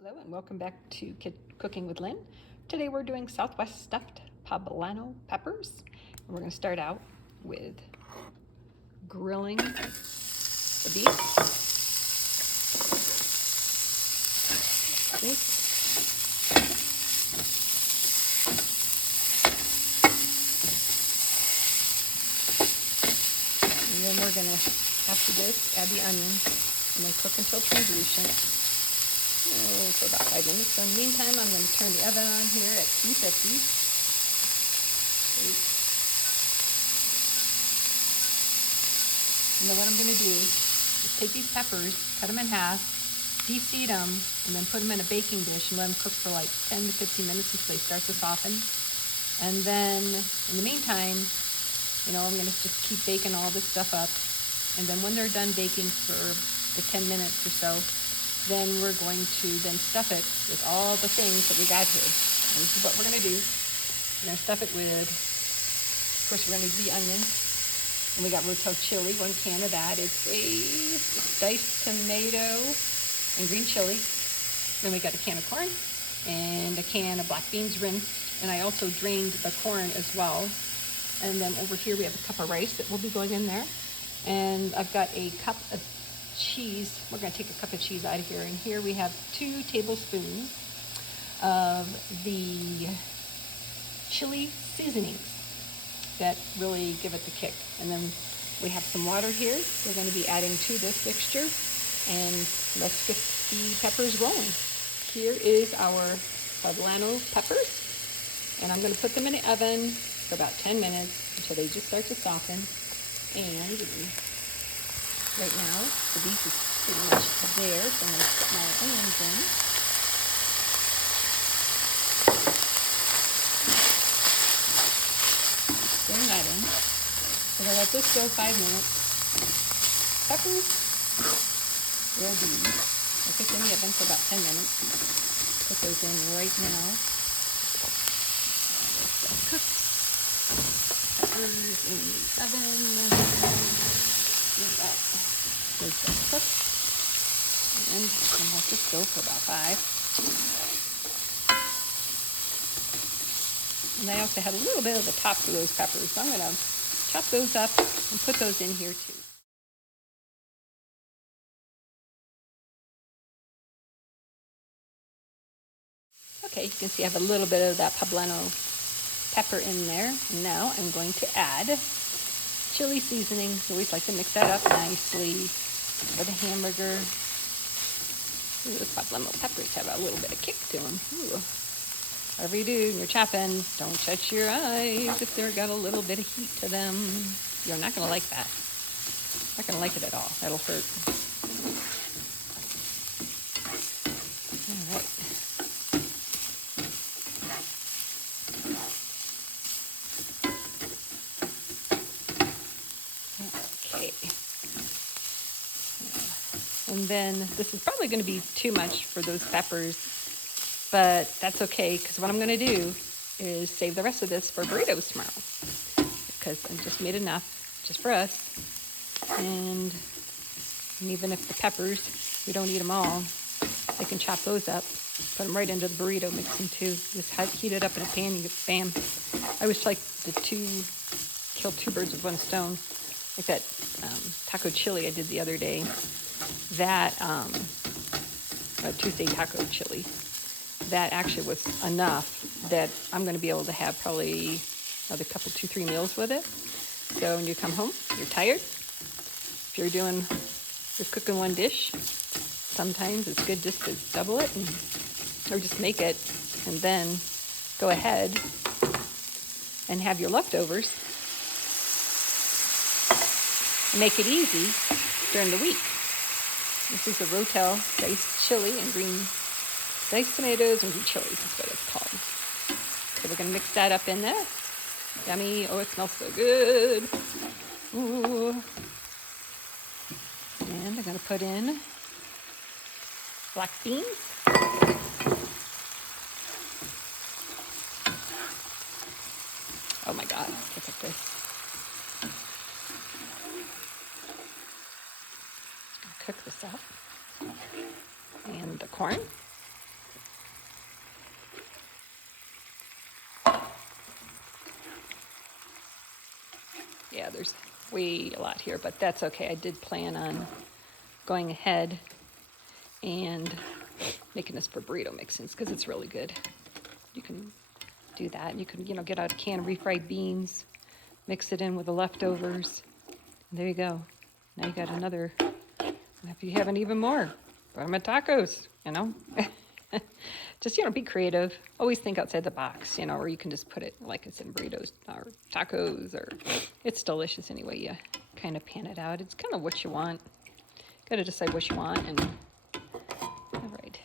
Hello and welcome back to Cooking with Lynn. Today we're doing Southwest stuffed poblano peppers. And we're going to start out with grilling the beef. And then we're going to, after this, add the onions and then cook until translucent. For about 5 minutes. So in the meantime, I'm going to turn the oven on here at 250. And then what I'm going to do is take these peppers, cut them in half, de-seed them, and then put them in a baking dish and let them cook for like 10 to 15 minutes until they start to soften. And then in the meantime, I'm going to just keep baking all this stuff up. And then when they're done baking for the 10 minutes or so, then we're going to then stuff it with all the things that we got here. And this is what we're going to do. We're going to stuff it with, of course, we're going to do the onions. And we got rotel chili, 1 can of that. It's a diced tomato and green chili. Then we got a can of corn and a can of black beans rinsed. And I also drained the corn as well. And then over here we have a cup of rice that will be going in there. And I've got a cup of cheese. We're going to take a cup of cheese out of here, and here we have 2 tablespoons of the chili seasonings that really give it the kick. And then we have some water here we're going to be adding to this mixture, and let's get the peppers rolling. Here is our poblano peppers, and I'm going to put them in the oven for about 10 minutes until they just start to soften. And right now, the beef is pretty much there, so I'm going to put my onions in. Bring that in. We're going to let this go 5 minutes. Peppers will be, I'll put them in the oven for about 10 minutes. Put those in right now. Cook. Peppers in the oven. There's the cook, and let this go for about 5. And I also had a little bit of the tops of those peppers, so I'm going to chop those up and put those in here too. Okay, you can see I have a little bit of that poblano pepper in there. And now I'm going to add chili seasoning. You always like to mix that up nicely for the hamburger. Ooh, those poblano peppers have a little bit of kick to them. Ooh. Whatever you do when you're chopping, don't touch your eyes if they've got a little bit of heat to them. You're not going to like that. Not going to like it at all. That'll hurt. All right. Okay. And then this is probably going to be too much for those peppers, but that's okay, because what I'm going to do is save the rest of this for burritos tomorrow, because I just made enough just for us. And even if the peppers, we don't eat them all, I can chop those up, put them right into the burrito, mix them too. Just heat it up in a pan and get bam. I always like to kill 2 birds with 1 stone. Like that taco chili I did the other day. That Tuesday taco chili. That actually was enough that I'm going to be able to have probably another couple, 2-3 meals with it. So when you come home, you're tired. If you're cooking 1 dish, sometimes it's good just to double it or just make it, and then go ahead and have your leftovers. Make it easy during the week. This is a rotel diced chili and diced tomatoes and green chilies is what it's called. So we're going to mix that up in there. Yummy. Oh, it smells so good. Ooh. And I'm going to put in black beans. Oh my God, look at this. Cook this up. And the corn. Yeah, there's way a lot here, but that's okay. I did plan on going ahead and making this for burrito mixins because it's really good. You can do that. You can, get out a can of refried beans, mix it in with the leftovers. And there you go. Now you got another. If you haven't even more, put them in tacos, Just, be creative. Always think outside the box, or you can just put it like it's in burritos or tacos, or it's delicious anyway. You kind of pan it out. It's kind of what you want. Got to decide what you want. And all right.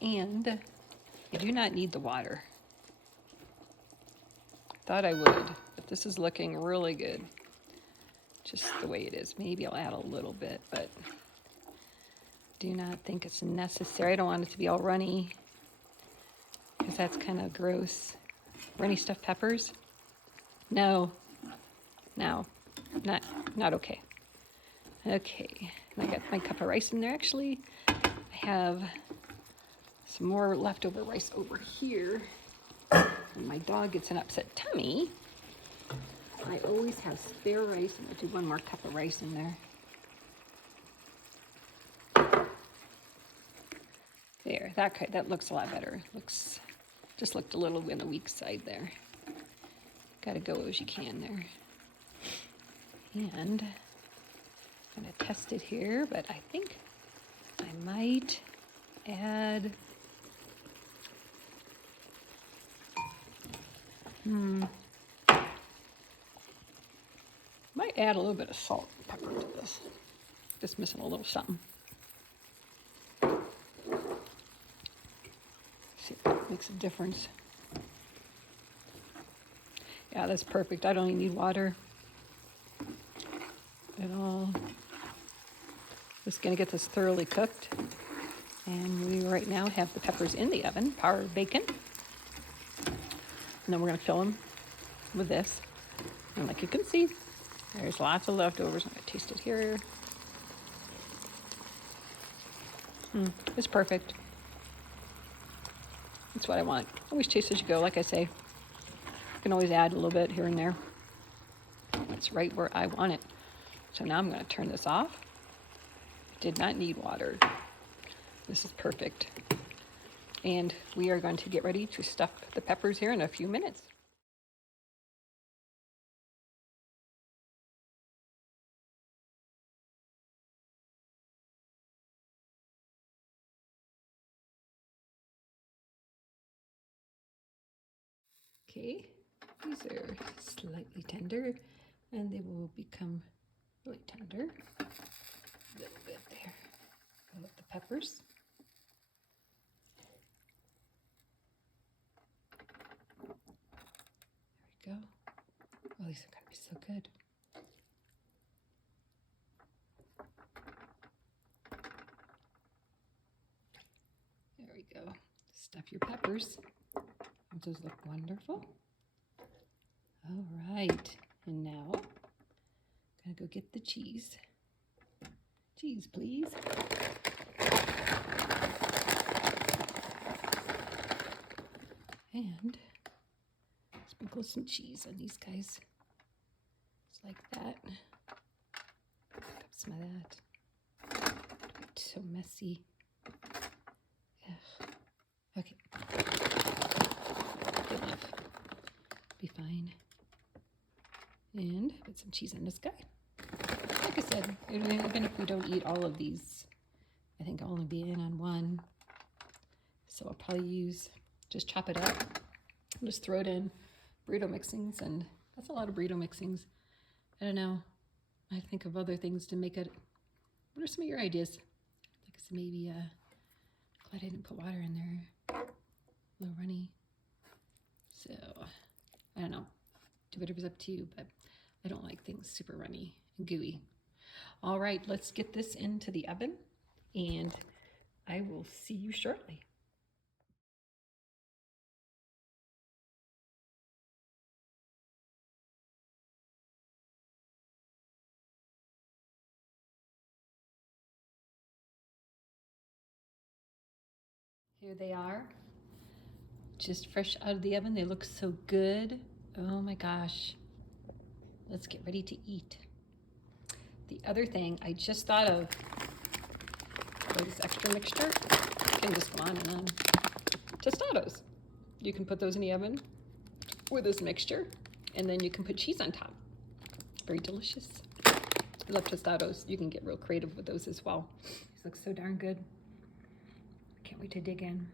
And you do not need the water. Thought I would, but this is looking really good. Just the way it is. Maybe I'll add a little bit, but do not think it's necessary. I don't want it to be all runny because that's kind of gross. Runny stuffed peppers? No, not okay. Okay, I got my cup of rice in there. Actually, I have some more leftover rice over here. When my dog gets an upset tummy, I always have spare rice, and I'll do one more cup of rice in there. There, that looks a lot better. Just looked a little on the weak side there. Got to go as you can there. And I'm going to test it here, but I think I might add a little bit of salt and pepper to this. Just missing a little something. See if that makes a difference. Yeah, that's perfect. I don't even need water at all. Just gonna get this thoroughly cooked. And we right now have the peppers in the oven, power bacon. And then we're gonna fill them with this. And like you can see, there's lots of leftovers. I'm gonna taste it here. It's perfect. That's what I want. Always taste as you go, like I say. You can always add a little bit here and there. It's right where I want it. So now I'm gonna turn this off. Did not need water. This is perfect. And we are going to get ready to stuff the peppers here in a few minutes. Okay, these are slightly tender and they will become really tender. A little bit there. Fill up the peppers. There we go. Oh, these are gonna be so good. There we go. Stuff your peppers. Those look wonderful. All right, and now I'm gonna go get the cheese. Cheese, please. And sprinkle some cheese on these guys. Just like that. Pick up some of that. It's so messy. Ugh. Okay. Good enough. Be fine. And put some cheese on this guy. Like I said, even if we don't eat all of these, I think I'll only be in on one. So I'll probably just chop it up. Just throw it in burrito mixings, and that's a lot of burrito mixings. I don't know. I think of other things to make it. What are some of your ideas? Like I said, maybe, glad I didn't put water in there. A little runny. So, I don't know. Do whatever's up to you, but I don't like things super runny and gooey. All right, let's get this into the oven, and I will see you shortly. Here they are, just fresh out of the oven. They look so good. Oh my gosh. let's get ready to eat. The other thing I just thought of for this extra mixture, you can just go on and on. Tostados. You can put those in the oven with this mixture, and then you can put cheese on top. Very delicious. I love tostados. You can get real creative with those as well. These look so darn good. Can't wait to dig in.